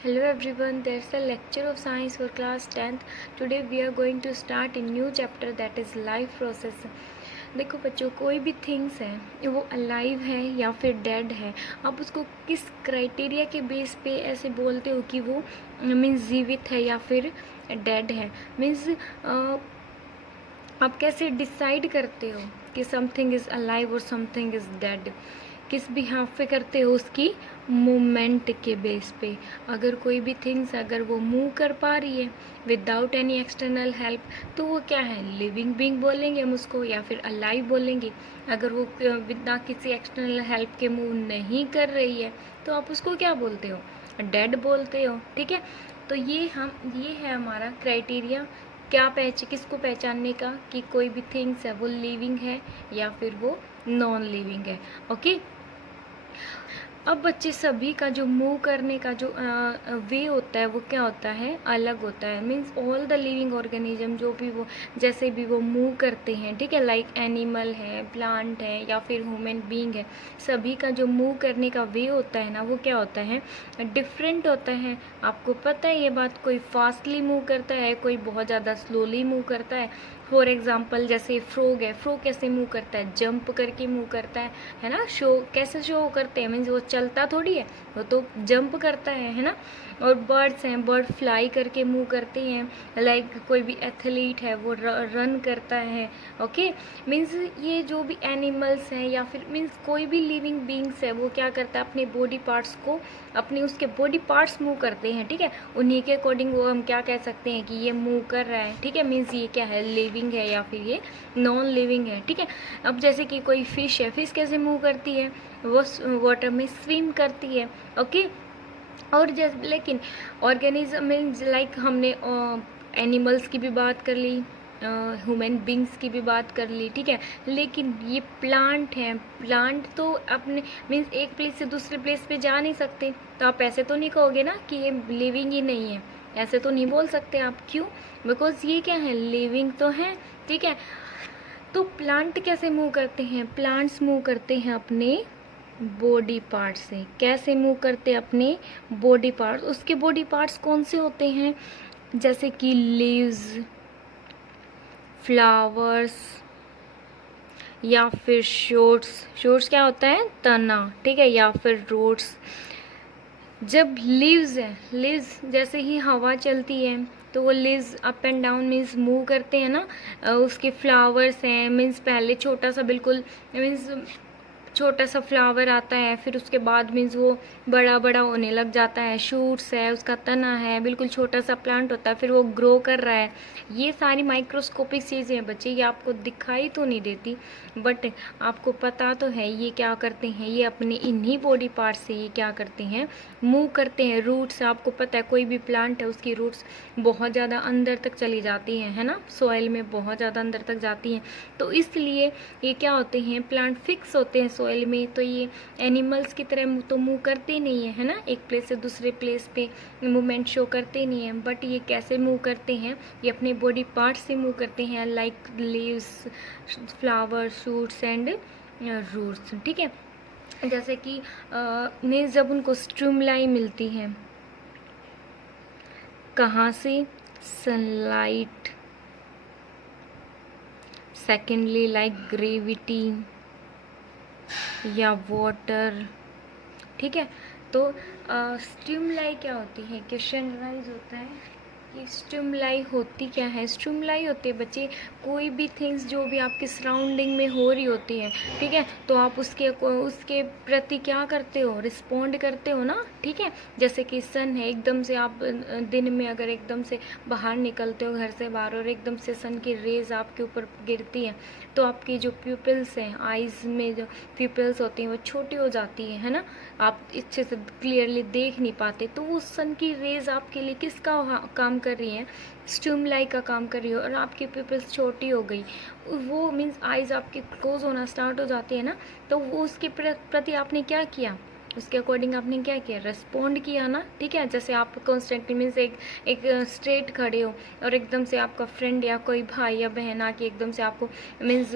Hello everyone, there's a lecture of science for class 10th. Today we are going to start a new chapter that is life process. देखो बच्चों, कोई भी things है वो alive है या फिर डेड है, आप उसको किस क्राइटेरिया के बेस पे ऐसे बोलते हो कि वो मीन्स जीवित है या फिर डेड है। मीन्स आप कैसे डिसाइड करते हो कि समथिंग इज़ अलाइव और समथिंग इज़ डेड, किस बिहाफ पे करते हो? उसकी मूवमेंट के बेस पे। अगर कोई भी थिंग्स अगर वो मूव कर पा रही है विदाउट एनी एक्सटर्नल हेल्प तो वो क्या है, लिविंग बीइंग बोलेंगे हम उसको या फिर अलाइव बोलेंगे। अगर वो बिना किसी एक्सटर्नल हेल्प के मूव नहीं कर रही है तो आप उसको क्या बोलते हो, डेड बोलते हो। ठीक है, तो ये है हमारा क्राइटेरिया क्या किसको पहचानने का कि कोई भी थिंग्स है वो लिविंग है या फिर वो नॉन लिविंग है। ओके, अब बच्चे सभी का जो मूव करने का जो वे होता है वो क्या होता है, अलग होता है। Means all the living organism जो भी वो जैसे भी वो मूव करते हैं, ठीक है, लाइक एनिमल है, प्लांट है या फिर ह्यूमन बीइंग है, सभी का जो मूव करने का वे होता है ना वो क्या होता है, डिफरेंट होता है। आपको पता है ये बात, कोई फास्टली मूव करता है, कोई बहुत ज़्यादा स्लोली मूव करता है। फॉर एग्जाम्पल जैसे फ्रॉग है, फ्रॉग कैसे मूव करता है, जंप करके मूव करता है ना। शो कैसे शो करते हैं, मीन्स वो चलता थोड़ी है, वो तो जंप करता है ना। और बर्ड्स हैं, बर्ड फ्लाई करके मूव करते हैं। लाइक कोई भी एथलीट है वो रन करता है। ओके, मीन्स ये जो भी एनिमल्स हैं या फिर मीन्स कोई भी लिविंग बींग्स है वो क्या करता है, अपने बॉडी पार्ट्स को, अपने उसके बॉडी पार्ट्स मूव करते हैं। ठीक है, उन्हीं के अकॉर्डिंग वो हम क्या कह सकते हैं कि ये मूव कर रहा है। ठीक है, मीन्स ये क्या है, लिविंग है या फिर ये नॉन लिविंग है। ठीक है, अब जैसे कि कोई फिश है, फिश कैसे मूव करती है, वो वाटर में स्विम करती है। ओके, और जैसे लेकिन ऑर्गेनिज्म मीन्स लाइक हमने एनिमल्स की भी बात कर ली, ह्यूमन बींग्स की भी बात कर ली। ठीक है, लेकिन ये प्लांट हैं, प्लांट तो अपने मीन्स एक प्लेस से दूसरे प्लेस पे जा नहीं सकते, तो आप ऐसे तो नहीं कहोगे ना कि ये लिविंग ही नहीं है, ऐसे तो नहीं बोल सकते आप। क्यों? बिकॉज ये क्या है, लिविंग तो है। ठीक है, तो प्लांट कैसे मूव करते हैं, प्लांट्स मूव करते हैं अपने बॉडी पार्ट्स से। कैसे मूव करते हैं, अपने बॉडी पार्ट्स। उसके बॉडी पार्ट्स कौन से होते हैं, जैसे कि लीव्स, फ्लावर्स या फिर शूट्स। शूट्स क्या होता है, तना। ठीक है, या फिर रूट्स। जब लीव्स है, लीव्स जैसे ही हवा चलती है तो वो leaves up and down means move करते हैं ना। उसके फ्लावर्स हैं, मीन्स पहले छोटा सा बिल्कुल मीन्स छोटा सा फ्लावर आता है, फिर उसके बाद मीन्स वो बड़ा बड़ा होने लग जाता है। शूट्स है, उसका तना है, बिल्कुल छोटा सा प्लांट होता है, फिर वो ग्रो कर रहा है। ये सारी माइक्रोस्कोपिक चीज़ें हैं बच्चे, ये आपको दिखाई तो नहीं देती बट आपको पता तो है ये क्या करते हैं, ये अपने इन्हीं बॉडी पार्ट से ये क्या करते हैं, मूव करते हैं। रूट्स, आपको पता है कोई भी प्लांट है उसकी रूट्स बहुत ज़्यादा अंदर तक चली जाती हैं, है ना, सॉइल में बहुत ज़्यादा अंदर तक जाती हैं। तो इसलिए ये क्या होते हैं, प्लांट फिक्स होते हैं सॉइल में। तो ये एनिमल्स की तरह तो मूव करते नहीं है ना, एक प्लेस से दूसरे प्लेस पे मूवमेंट शो करते नहीं हैं। बट ये कैसे मूव करते हैं, ये अपने बॉडी पार्ट से मूव करते हैं, like leaves, flower, shoots and roots. ठीक है, जैसे कि मीन्स जब उनको स्टिमुलाई मिलती है, कहाँ से, सनलाइट, सेकेंडली लाइक ग्रेविटी या वाटर। ठीक है, तो स्टिमुलाई क्या होती है, कि सनराइज होता है, ये स्टिमुलाई होती क्या है, स्टिमुलाई होती है बच्चे कोई भी थिंग्स जो भी आपके सराउंडिंग में हो रही होती है। ठीक है, तो आप उसके प्रति क्या करते हो, रिस्पोंड करते हो ना। ठीक है, जैसे कि सन है, एकदम से आप दिन में अगर एकदम से बाहर निकलते हो घर से बाहर और एकदम से सन की रेज आपके ऊपर गिरती है तो आपकी जो प्यूपिल्स हैं, आइज़ में जो प्यूपिल्स होती हैं वो छोटी हो जाती है ना, आप अच्छे से क्लियरली देख नहीं पाते। तो वो सन की रेज आपके लिए किसका काम कर रही है, स्टिमुलाई का काम कर रही है, और आपकी पिपल्स छोटी हो गई, वो मीन्स आइज़ आपकी क्लोज होना स्टार्ट हो जाती है ना। तो वो उसके प्रति आपने क्या किया, उसके अकॉर्डिंग आपने क्या किया, रेस्पॉन्ड किया ना। ठीक है, जैसे आप कॉन्स्टेंटली मीन्स एक स्ट्रेट खड़े हो और एकदम से आपका फ्रेंड या कोई भाई या बहन आके एकदम से आपको मीन्स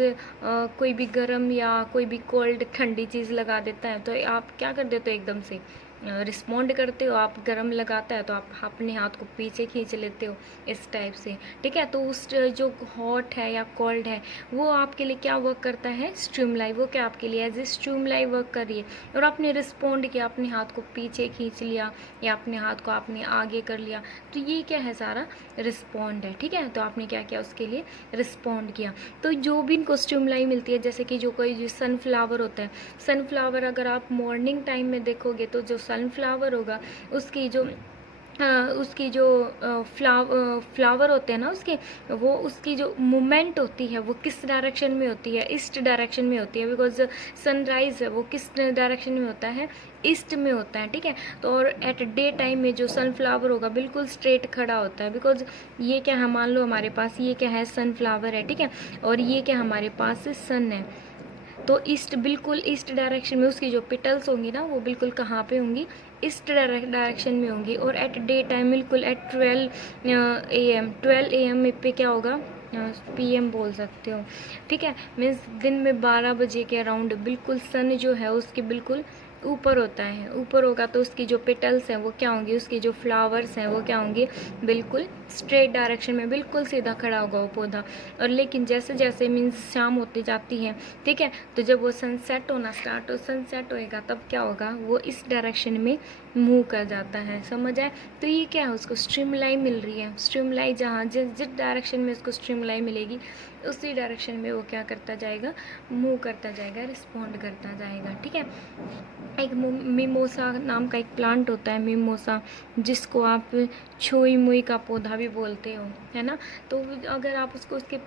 कोई भी गर्म या कोई भी कोल्ड ठंडी चीज़ लगा देता है तो आप क्या कर देते हो, एकदम से रिस्पॉन्ड करते हो। आप गर्म लगाता है तो आप अपने हाथ को पीछे खींच लेते हो इस टाइप से, ठीक है। तो उस जो हॉट है या कोल्ड है वो आपके लिए क्या वर्क करता है, स्ट्रीमलाइन, वो क्या आपके लिए एज ए स्ट्रीमलाइन वर्क कर रही है। और आपने रिस्पॉन्ड किया, अपने हाथ को पीछे खींच लिया या अपने हाथ को आपने आगे कर लिया, तो ये क्या है, सारा रिस्पॉन्ड है, ठीक है। तो आपने क्या किया, उसके लिए रिस्पॉन्ड किया। तो जो भी इनको स्ट्रीमलाइन मिलती है, जैसे कि जो कोई जो सनफ्लावर होता है, सनफ्लावर अगर आप मॉर्निंग टाइम में देखोगे तो जो सनफ्लावर होगा उसकी जो फ्लावर होते हैं ना उसके, वो उसकी जो मूवमेंट होती है वो किस डायरेक्शन में होती है, ईस्ट डायरेक्शन में होती है। बिकॉज सनराइज़ है वो किस डायरेक्शन में होता है, ईस्ट में होता है, ठीक है। तो और एट डे टाइम में जो सनफ्लावर होगा बिल्कुल स्ट्रेट खड़ा होता है। बिकॉज ये क्या है, मान लो हमारे पास ये क्या है, सनफ्लावर है, ठीक है। और ये क्या हमारे पास सन है, तो ईस्ट, बिल्कुल ईस्ट डायरेक्शन में उसकी जो पिटल्स होंगी ना वो बिल्कुल कहाँ पे होंगी, ईस्ट डायरेक्शन में होंगी। और एट डे टाइम बिल्कुल एट 12 AM पे क्या होगा, PM बोल सकते हो, ठीक है। मीन्स दिन में 12 बजे के अराउंड बिल्कुल सन जो है उसके बिल्कुल ऊपर होता है। ऊपर होगा तो उसकी जो पेटल्स हैं वो क्या होंगी, उसकी जो फ्लावर्स हैं वो क्या होंगे, बिल्कुल स्ट्रेट डायरेक्शन में बिल्कुल सीधा खड़ा होगा वो पौधा। और लेकिन जैसे जैसे मीन्स शाम होती जाती है, ठीक है, तो जब वो सनसेट होना स्टार्ट हो, सनसेट होएगा तब क्या होगा, वो इस डायरेक्शन में मूव कर जाता है, समझ आए। तो ये क्या है, उसको स्ट्रीमलाइन मिल रही है। स्ट्रीमलाइन जहाँ जिस डायरेक्शन में उसको स्ट्रीमलाइन मिलेगी उसी डायरेक्शन में वो क्या करता जाएगा, मूव करता जाएगा, रिस्पॉन्ड करता जाएगा, ठीक है। एक मिमोसा नाम का एक प्लांट होता है, मिमोसा, जिसको आप छुई मुई का पौधा भी बोलते हो, है ना। तो अगर आप उसको उसके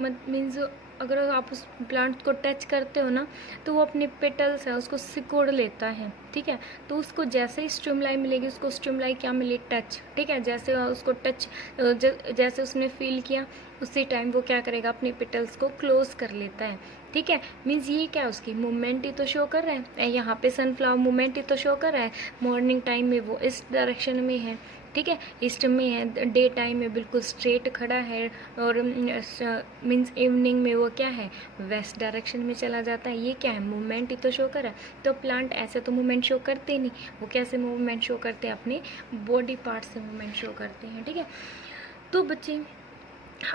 मीन्स अगर आप उस प्लांट को टच करते हो ना तो वो अपने पेटल्स है उसको सिकोड़ लेता है, ठीक है। तो उसको जैसे ही स्ट्रीमलाइन मिलेगी, उसको स्ट्रीमलाइन क्या मिले, टच, ठीक है। जैसे उसको टच जैसे उसने फील किया उसी टाइम वो क्या करेगा, अपने पेटल्स को क्लोज कर लेता है, ठीक है। मीन्स ये क्या, उसकी मूवमेंट ही तो शो कर रहा है। यहाँ पे सनफ्लावर मूवमेंट ही तो शो कर रहा है। मॉर्निंग टाइम में वो इस डायरेक्शन में है, ठीक है, ईस्ट में है। डे टाइम में बिल्कुल स्ट्रेट खड़ा है। और मीन्स इवनिंग में वो क्या है, वेस्ट डायरेक्शन में चला जाता है। ये क्या है, मूवमेंट ही तो शो कर रहा है। तो प्लांट ऐसे तो मूवमेंट शो करते नहीं, वो कैसे मूवमेंट शो करते हैं, अपने बॉडी पार्ट से मूवमेंट शो करते हैं, ठीक है। तो बच्चे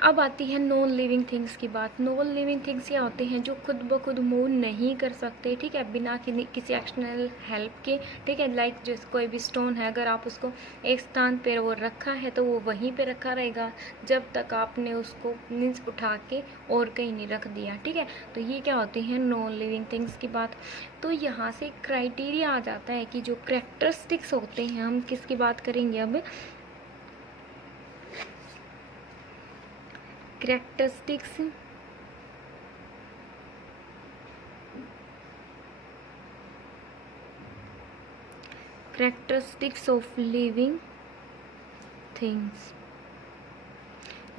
अब आती है नॉन लिविंग थिंग्स की बात। नॉन लिविंग थिंग्स क्या होते हैं, जो खुद ब खुद मूव नहीं कर सकते, ठीक है, बिना किसी एक्सटर्नल हेल्प के, ठीक है। लाइक जैसे कोई भी स्टोन है, अगर आप उसको एक स्थान पर वो रखा है तो वो वहीं पे रखा रहेगा जब तक आपने उसको मीन्स उठा के और कहीं नहीं रख दिया, ठीक है। तो ये क्या होती हैं, नॉन लिविंग थिंग्स की बात। तो यहाँ से क्राइटेरिया आ जाता है कि जो करेक्टरिस्टिक्स होते हैं, हम किसकी बात करेंगे अब, करेक्टरिस्टिक्स ऑफ लिविंग थिंग्स।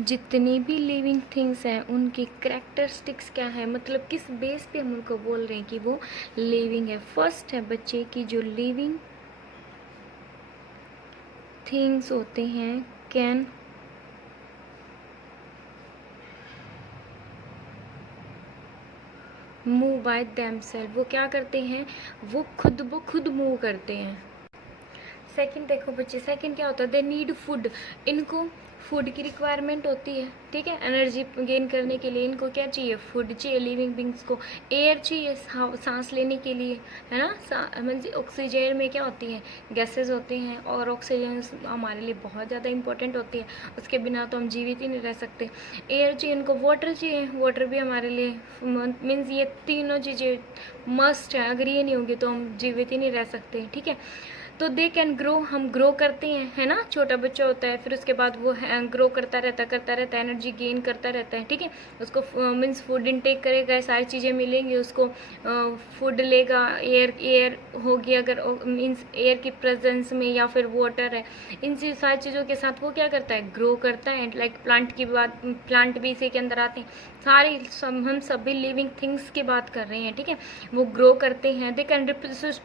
जितनी भी लिविंग थिंग्स हैं उनकी करेक्टरिस्टिक्स क्या है, मतलब किस बेस पे हम उनको बोल रहे हैं कि वो लिविंग है। फर्स्ट है बच्चे की जो लिविंग थिंग्स होते हैं कैन मूव बाय देमसेल्फ। वो क्या करते हैं, वो खुद ब खुद मूव करते हैं। सेकंड देखो बच्चे, सेकंड क्या होता है, दे नीड फूड। इनको फूड की रिक्वायरमेंट होती है, ठीक है। एनर्जी गेन करने के लिए इनको क्या चाहिए, फूड चाहिए। लिविंग बींग्स को एयर चाहिए सांस लेने के लिए, है ना। मीन्स ऑक्सीजन में क्या होती है, गैसेस होते हैं, और ऑक्सीजन हमारे लिए बहुत ज़्यादा इंपॉर्टेंट होती है, उसके बिना तो हम जीवित ही नहीं रह सकते। एयर चाहिए इनको, वाटर चाहिए, वाटर भी हमारे लिए मीन्स ये तीनों चीज़ें मस्ट है। अगर ये नहीं होगी तो हम जीवित ही नहीं रह सकते, ठीक है। तो दे कैन ग्रो, हम ग्रो करते हैं, है ना। छोटा बच्चा होता है, फिर उसके बाद वो ग्रो करता रहता है, एनर्जी गेन करता रहता है, ठीक है। उसको मीन्स फूड इनटेक करेगा, सारी चीज़ें मिलेंगी उसको, फूड लेगा, एयर होगी अगर मीन्स एयर की प्रेजेंस में, या फिर वाटर है, इन सारी चीज़ों के साथ वो क्या करता है, ग्रो करता है। लाइक प्लांट की बात, प्लांट भी इसी के अंदर आते हैं। हम सभी लिविंग थिंग्स की बात कर रहे हैं, ठीक है। वो ग्रो करते हैं। They can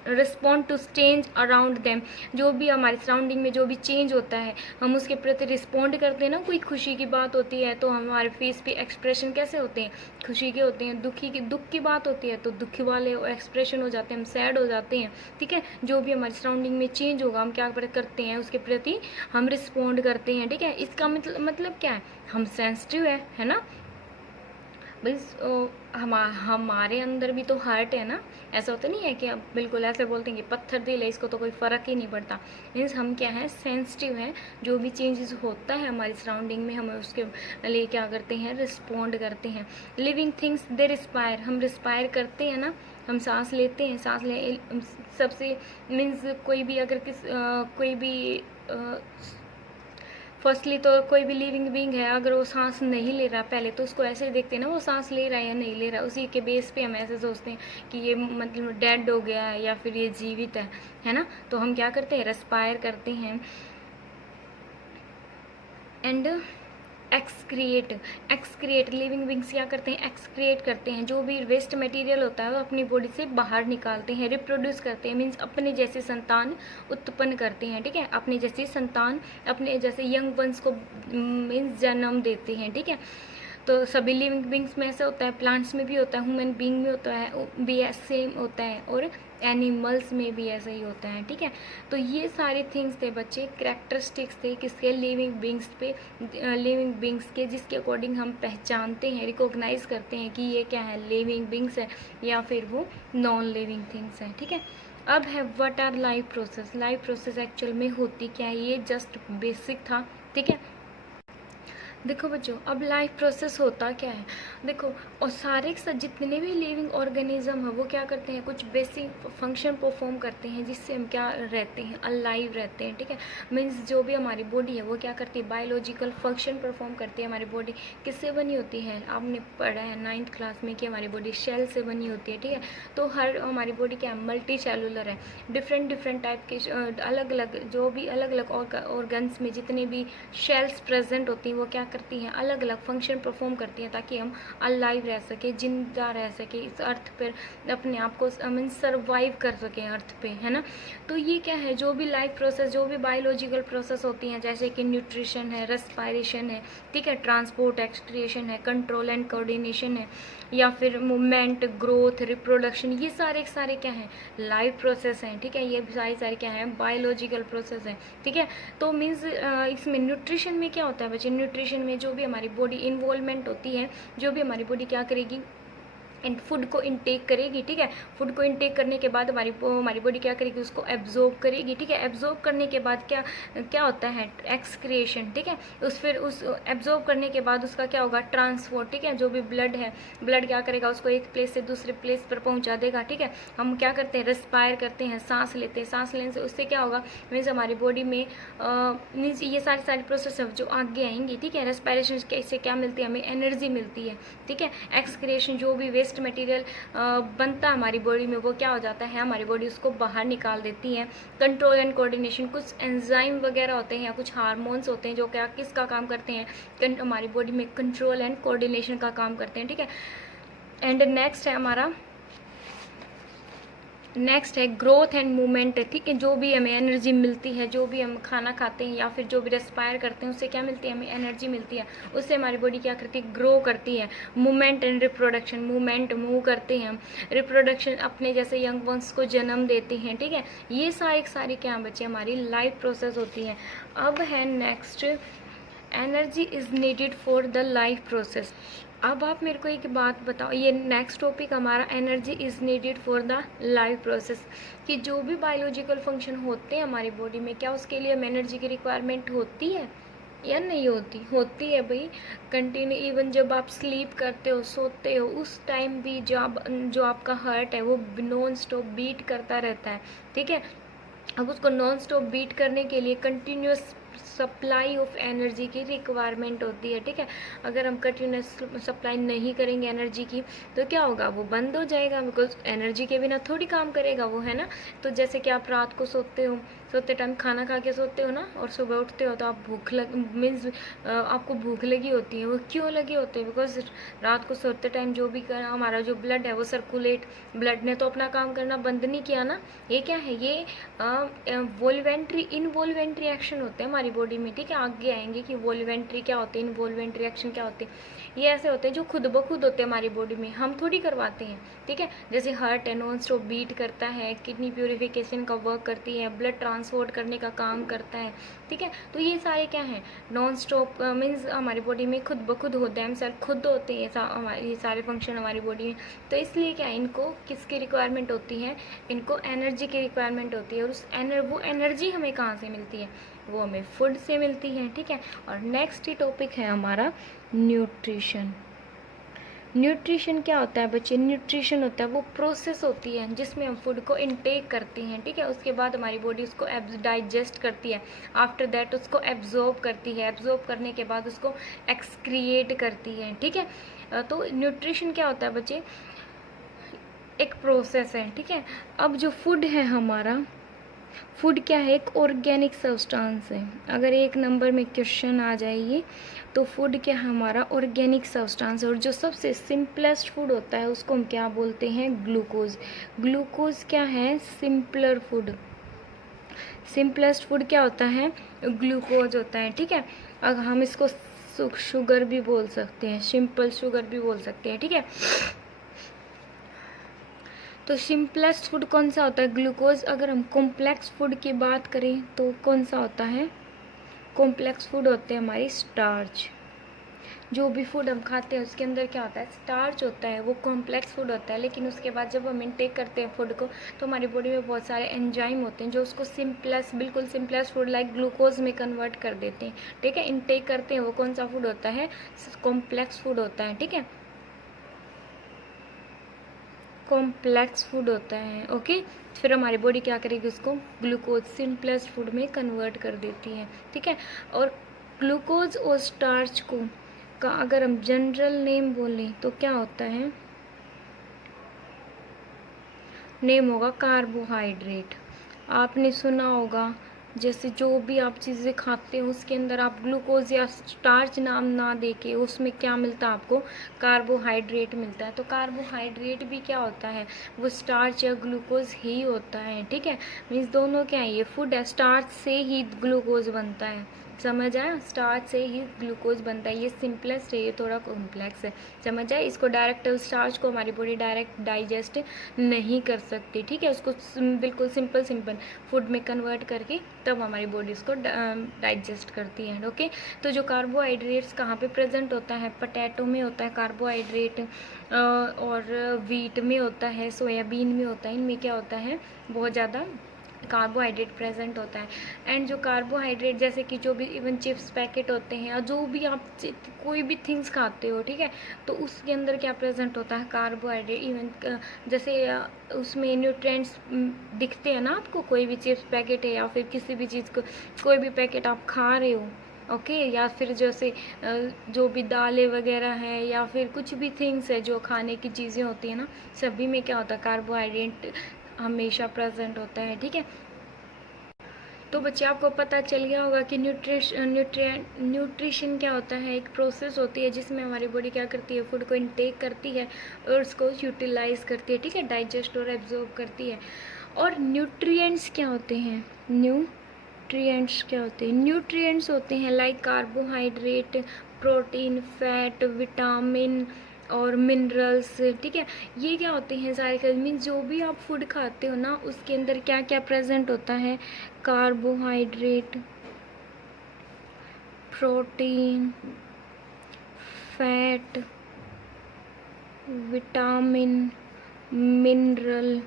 respond to change around them, जो भी हमारे सराउंडिंग में जो भी चेंज होता है हम उसके प्रति रिस्पॉन्ड करते हैं ना। कोई खुशी की बात होती है तो हमारे फेस पे एक्सप्रेशन कैसे होते हैं, खुशी के होते हैं। दुख की बात होती है तो दुख वाले एक्सप्रेशन हो जाते हैं, हम सैड हो जाते हैं, ठीक है। जो भी हमारी सराउंडिंग में चेंज होगा हम क्या करते हैं, उसके प्रति हम रिस्पॉन्ड करते हैं, ठीक है। इसका मतलब क्या है, हम सेंसिटिव है ना भाई। हमारे अंदर भी तो हार्ट है ना, ऐसा होता नहीं है कि अब बिल्कुल ऐसे बोलते हैं कि पत्थर दिल है, इसको तो कोई फ़र्क ही नहीं पड़ता। मीन्स हम क्या है, सेंसिटिव है। जो भी चेंजेस होता है हमारी सराउंडिंग में हम उसके लिए क्या करते हैं, रिस्पॉन्ड करते हैं। लिविंग थिंग्स दे रिस्पायर, हम रिस्पायर करते हैं ना, हम सांस लेते हैं, सांस ले सबसे मीन्स कोई भी अगर कोई भी फर्स्टली तो कोई भी लिविंग बीइंग है अगर वो सांस नहीं ले रहा, पहले तो उसको ऐसे देखते हैं ना वो सांस ले रहा है या नहीं ले रहा है, उसी के बेस पे हम ऐसे सोचते हैं कि ये मतलब डेड हो गया है या फिर ये जीवित है ना। तो हम क्या करते हैं, रेस्पायर करते हैं। एंड एक्सक्रिएट लिविंग बींग्स क्या करते हैं, एक्सक्रिएट करते हैं। जो भी वेस्ट मटेरियल होता है वो अपनी बॉडी से बाहर निकालते हैं, रिप्रोड्यूस करते हैं, मीन्स अपने जैसे संतान उत्पन्न करते हैं, ठीक है। अपने जैसी संतान, अपने जैसे यंग वंस को मीन्स जन्म देते हैं, ठीक है। तो सभी लिविंग बींग्स में ऐसा होता है, प्लांट्स में भी होता है, ह्यूमन बींग में होता है भी सेम होता है, और एनिमल्स में भी ऐसा ही होता है, ठीक है। तो ये सारे थिंग्स थे बच्चे, कैरेक्टरिस्टिक्स थे किसके, लिविंग बींग्स के, जिसके अकॉर्डिंग हम पहचानते हैं, रिकॉग्नाइज करते हैं कि ये क्या है, लिविंग बींग्स है या फिर वो नॉन लिविंग थिंग्स हैं, ठीक है। अब है what our life process. Life process actual में होती क्या है, ये जस्ट बेसिक था, ठीक है। देखो बच्चों, अब लाइफ प्रोसेस होता क्या है, देखो और सारे जितने भी लिविंग ऑर्गेनिज्म है वो क्या करते हैं, कुछ बेसिक फंक्शन परफॉर्म करते हैं जिससे हम क्या रहते हैं, अलाइव रहते हैं, ठीक है। मीन्स जो भी हमारी बॉडी है वो क्या करती है, बायोलॉजिकल फंक्शन परफॉर्म करती है। हमारी बॉडी किससे बनी होती है, आपने पढ़ा है 9th क्लास में कि हमारी बॉडी शेल से बनी होती है, ठीक है। तो हर हमारी बॉडी क्या है, मल्टी सेलुलर है, डिफरेंट टाइप के अलग अलग जो भी अलग अलग ऑर्गन्स में जितने भी शेल्स प्रेजेंट होती हैं वो क्या करती हैं, अलग अलग फंक्शन परफॉर्म करती हैं ताकि हम अलाइव रह सके, जिंदा रह सके, इस अर्थ पर अपने आप को मीन सर्वाइव कर सके अर्थ पे, है ना। तो ये क्या है, जो भी लाइफ प्रोसेस, जो भी बायोलॉजिकल प्रोसेस होती हैं, जैसे कि न्यूट्रिशन है, रेस्पायरेशन है, ठीक है, ट्रांसपोर्ट एक्सक्रिएशन है, कंट्रोल एंड कोऑर्डिनेशन है, या फिर मूवमेंट, ग्रोथ, रिप्रोडक्शन, ये सारे क्या हैं, लाइफ प्रोसेस हैं, ठीक है। ये सारे क्या हैं, बायोलॉजिकल प्रोसेस हैं, ठीक है। तो मीन्स इसमें न्यूट्रिशन में क्या होता है बच्चे, न्यूट्रिशन में जो भी हमारी बॉडी इन्वॉल्वमेंट होती है, जो भी हमारी बॉडी क्या करेगी, एंड फूड को इनटेक करेगी, ठीक है। फूड को इनटेक करने के बाद हमारी बॉडी क्या करेगी, उसको एब्जॉर्ब करेगी, ठीक है। एब्जॉर्ब करने के बाद क्या होता है, एक्सक्रिएशन, ठीक है। फिर उस एब्जॉर्ब करने के बाद उसका क्या होगा, ट्रांसपोर्ट, ठीक है। जो भी ब्लड है, ब्लड क्या करेगा, उसको एक प्लेस से दूसरे प्लेस पर पहुंचा देगा, ठीक है। हम क्या करते हैं, रेस्पायर करते हैं, सांस लेते हैं, सांस लेने से उससे क्या होगा, मीन्स हमारी बॉडी में मीन्स ये सारी प्रोसेस जो आगे आएंगी, ठीक है। रेस्पायरेशन इससे क्या मिलती है, हमें एनर्जी मिलती है, ठीक है। एक्सक्रिएशन जो भी वेस्ट मटेरियल बनता है हमारी बॉडी में वो क्या हो जाता है, हमारी बॉडी उसको बाहर निकाल देती है। कंट्रोल एंड कोऑर्डिनेशन, कुछ एंजाइम वगैरह होते हैं या कुछ हार्मोन्स होते हैं जो क्या किसका काम करते हैं, हमारी बॉडी में कंट्रोल एंड कोऑर्डिनेशन का काम करते हैं, ठीक है। एंड नेक्स्ट है ग्रोथ एंड मूवमेंट, ठीक है। जो भी हमें एनर्जी मिलती है, जो भी हम खाना खाते हैं या फिर जो भी रेस्पायर करते हैं उससे क्या मिलती है, हमें एनर्जी मिलती है, उससे हमारी बॉडी क्या करती है, ग्रो करती है। Movement and reproduction, movement move करते हैं हम, रिप्रोडक्शन अपने जैसे यंग वंस को जन्म देते हैं, ठीक है। ये सारी क्या बच्चे हमारी लाइफ प्रोसेस होती है। अब है next, energy is needed for the life process. अब आप मेरे को एक बात बताओ, ये नेक्स्ट टॉपिक हमारा energy is needed for the life process, कि जो भी बायोलॉजिकल फंक्शन होते हैं हमारी बॉडी में, क्या उसके लिए हमें एनर्जी की रिक्वायरमेंट होती है या नहीं होती, होती है भाई। कंटिन्यू इवन जब आप स्लीप करते हो, सोते हो, उस टाइम भी जो आपका हार्ट है वो नॉन स्टॉप बीट करता रहता है, ठीक है। अब उसको नॉन स्टॉप बीट करने के लिए कंटिन्यूस सप्लाई ऑफ एनर्जी की रिक्वायरमेंट होती है, ठीक है। अगर हम कंटिन्यूस सप्लाई नहीं करेंगे एनर्जी की तो क्या होगा, वो बंद हो जाएगा, बिकॉज एनर्जी के बिना थोड़ी काम करेगा वो, है ना। तो जैसे कि आप रात को सोते हो सोते टाइम खाना खा के सोते हो ना, और सुबह उठते हो तो आप भूख लग मीन्स आपको भूख लगी होती है। वो क्यों लगी होती है? बिकॉज रात को सोते टाइम जो भी कर हमारा जो ब्लड है वो सर्कुलेट, ब्लड ने तो अपना काम करना बंद नहीं किया ना। ये क्या है? ये वोल्वेंट्री इनवोल्वेंट्री एक्शन होते हैं हमारी बॉडी में, ठीक है। आगे आएंगे कि वोल्वेंट्री क्या होते हैं, इनवोल्वेंट्री एक्शन क्या होते हैं। ये ऐसे होते हैं जो खुद ब खुद होते हैं हमारी बॉडी में, हम थोड़ी करवाते हैं, ठीक है। जैसे हार्ट है नॉन स्टॉप बीट करता है, किडनी प्यूरिफिकेशन का वर्क करती है, ब्लड ट्रांसपोर्ट करने का काम करता है, ठीक है। तो ये सारे क्या हैं? नॉन स्टॉप मीन्स हमारी बॉडी में खुद ब खुद होते हैं, हम सेल्फ खुद होते हैं ये सारे फंक्शन हमारी बॉडी में। तो इसलिए क्या है, इनको किसकी रिक्वायरमेंट होती है? इनको एनर्जी की रिक्वायरमेंट होती है। और वो एनर्जी हमें कहाँ से मिलती है? वो हमें फूड से मिलती है, ठीक है। और नेक्स्ट ही टॉपिक है हमारा न्यूट्रिशन। न्यूट्रिशन क्या होता है बच्चे? न्यूट्रिशन होता है वो प्रोसेस होती है जिसमें हम फूड को इनटेक करते हैं, ठीक है। उसके बाद हमारी बॉडी उसको डाइजेस्ट करती है, आफ्टर दैट उसको एब्जॉर्ब करती है, एब्जॉर्ब करने के बाद उसको एक्सक्रिएट करती है, ठीक है। तो न्यूट्रिशन क्या होता है बच्चे? एक प्रोसेस है, ठीक है। अब जो फूड है हमारा, फूड क्या है? एक ऑर्गेनिक सब्सटेंस है। अगर एक नंबर में क्वेश्चन आ जाइए तो फूड क्या है हमारा? Organic substance. और जो सबसे सिंपलेस्ट फूड होता है उसको हम क्या बोलते हैं? ग्लूकोज। ग्लूकोज क्या है? Simpler food. सिंपलेस्ट फूड क्या होता है? ग्लूकोज होता है, ठीक है। अगर हम इसको शुगर भी बोल सकते हैं, सिंपल शुगर भी बोल सकते हैं, ठीक है। तो सिंपलेस्ट फूड कौन सा होता है? ग्लूकोज। अगर हम कॉम्प्लेक्स फूड की बात करें तो कौन सा होता है? कॉम्प्लेक्स फूड होते हैं हमारी स्टार्च। जो भी फूड हम खाते हैं उसके अंदर क्या होता है? स्टार्च होता है, वो कॉम्प्लेक्स फूड होता है। लेकिन उसके बाद जब हम इनटेक करते हैं फूड को तो हमारी बॉडी में बहुत सारे एंजाइम होते हैं जो उसको बिल्कुल सिंपलेस्ट फूड लाइक ग्लूकोज में कन्वर्ट कर देते हैं, ठीक है। इनटेक करते हैं वो कौन सा फूड होता है? कॉम्प्लेक्स फूड होता है, ठीक है। कॉम्प्लेक्स फूड होता है, ओके। फिर हमारी बॉडी क्या करेगी? उसको ग्लूकोज सिंपलेस्ट फूड में कन्वर्ट कर देती है, ठीक है। और ग्लूकोज और स्टार्च का अगर हम जनरल नेम बोलें तो क्या होता है? नेम होगा कार्बोहाइड्रेट। आपने सुना होगा जैसे जो भी आप चीज़ें खाते हो उसके अंदर आप ग्लूकोज या स्टार्च नाम ना देके उसमें क्या मिलता है आपको? कार्बोहाइड्रेट मिलता है। तो कार्बोहाइड्रेट भी क्या होता है? वो स्टार्च या ग्लूकोज ही होता है, ठीक है। मीन्स दोनों क्या है? ये फूड है, स्टार्च से ही ग्लूकोज बनता है, समझ आया? स्टार्च से ही ग्लूकोज बनता है। ये सिंपलेस्ट है, ये थोड़ा कॉम्प्लेक्स है, समझ आया? इसको डायरेक्ट स्टार्च को हमारी बॉडी डायरेक्ट डाइजेस्ट नहीं कर सकती, ठीक है। उसको बिल्कुल सिंपल फूड में कन्वर्ट करके तब हमारी बॉडी उसको डाइजेस्ट करती है, ओके। तो जो कार्बोहाइड्रेट्स कहाँ पे प्रेजेंट होता है? पोटैटो में होता है कार्बोहाइड्रेट, और वीट में होता है, सोयाबीन में होता है। इनमें क्या होता है? बहुत ज़्यादा कार्बोहाइड्रेट प्रेजेंट होता है। एंड जो कार्बोहाइड्रेट जैसे कि जो भी इवन चिप्स पैकेट होते हैं या जो भी आप कोई भी थिंग्स खाते हो, ठीक है, तो उसके अंदर क्या प्रेजेंट होता है? कार्बोहाइड्रेट। इवन जैसे उसमें न्यूट्रिएंट्स दिखते हैं ना आपको, कोई भी चिप्स पैकेट है या फिर किसी भी चीज़ को कोई भी पैकेट आप खा रहे हो, ओके, या फिर जैसे जो भी दालें वगैरह हैं या फिर कुछ भी थिंग्स है जो खाने की चीज़ें होती हैं ना, सभी में क्या होता है? कार्बोहाइड्रेट हमेशा प्रेजेंट होता है, ठीक है। तो बच्चे आपको पता चल गया होगा कि न्यूट्रिशन क्या होता है? एक प्रोसेस होती है जिसमें हमारी बॉडी क्या करती है? फूड को इनटेक करती है और उसको यूटिलाइज करती है, ठीक है, डाइजेस्ट और एब्जॉर्ब करती है। और न्यूट्रिएंट्स क्या होते हैं? न्यूट्रिएंट्स क्या होते हैं? न्यूट्रिएंट्स होते हैं like carbohydrate, protein, fat, vitamin और मिनरल्स, ठीक है। ये क्या होते हैं? सारे मीन्स जो भी आप फूड खाते हो ना उसके अंदर क्या क्या प्रेजेंट होता है? Carbohydrate, protein, fat, vitamin, mineral.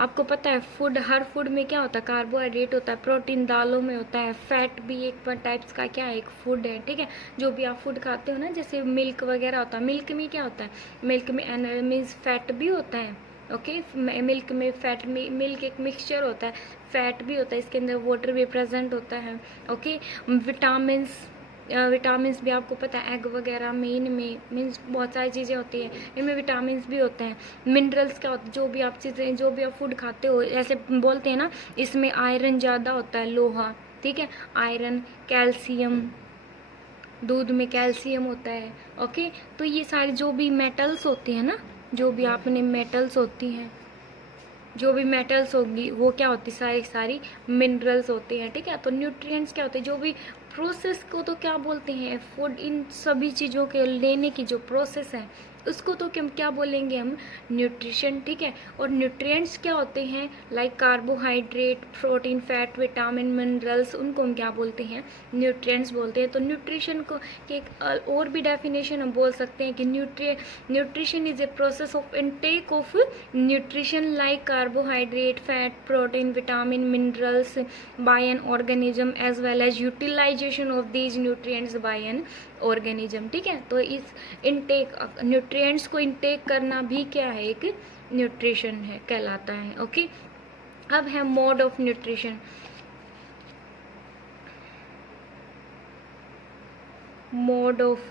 आपको पता है फूड, हर फूड में क्या होता है? कार्बोहाइड्रेट होता है, प्रोटीन दालों में होता है, फैट भी एक टाइप्स का क्या है? एक फूड है, ठीक है। जो भी आप फूड खाते हो ना, जैसे मिल्क वगैरह होता है, मिल्क में क्या होता है? मिल्क में मीन्स फैट भी होता है, ओके। मिल्क में फैट में मिल्क एक मिक्सचर होता है, फैट भी होता है, इसके अंदर वाटर भी प्रेजेंट होता है, ओके। विटामिन्स विटामिन भी आपको पता है एग वगैरह में, इनमें मीन्स बहुत सारी चीज़ें होती हैं, इनमें विटामिन भी होते हैं। मिनरल्स क्या होते हैं, जो भी आप चीज़ें, जो भी आप फूड खाते हो, ऐसे बोलते हैं ना, इसमें आयरन ज़्यादा होता है, लोहा, ठीक है, आयरन, कैल्शियम, दूध में कैल्शियम होता है। ओके, तो ये सारे जो भी मेटल्स होते हैं ना, जो भी आपने मेटल्स होती हैं, जो भी मेटल्स होगी वो क्या होती, सारी सारी मिनरल्स होते हैं, ठीक है। तो न्यूट्रिएंट्स क्या होते हैं, जो भी प्रोसेस को तो क्या बोलते हैं, फूड, इन सभी चीज़ों के लेने की जो प्रोसेस है उसको तो क्या बोलेंगे हम, न्यूट्रिशन, ठीक है। और न्यूट्रिएंट्स क्या होते हैं, like carbohydrate, protein, fat, vitamin, minerals, उनको हम क्या बोलते हैं, न्यूट्रिएंट्स बोलते हैं। तो न्यूट्रिशन को के एक और भी डेफिनेशन हम बोल सकते हैं कि nutrition is a process of intake of nutrition like carbohydrate, fat, protein, vitamin, minerals by an organism as well as utilization of these nutrients by an organism, ठीक है। तो इस इनटेक न्यूट्रिएंट्स को इनटेक करना भी क्या है, एक न्यूट्रिशन है, कहलाता है। ओके, अब है mode of nutrition. Mode of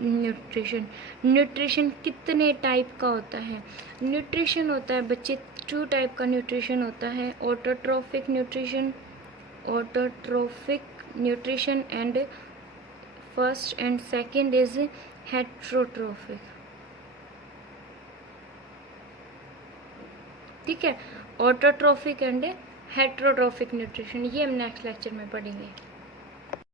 nutrition, nutrition कितने टाइप का होता है, न्यूट्रिशन होता है बच्चे 2 टाइप का न्यूट्रिशन होता है, autotrophic nutrition, autotrophic nutrition and first and second is heterotrophic, ठीक है। ऑटोट्रोफिक एंड हेट्रोट्रोफिक न्यूट्रिशन, ये हम नेक्स्ट लेक्चर में पढ़ेंगे।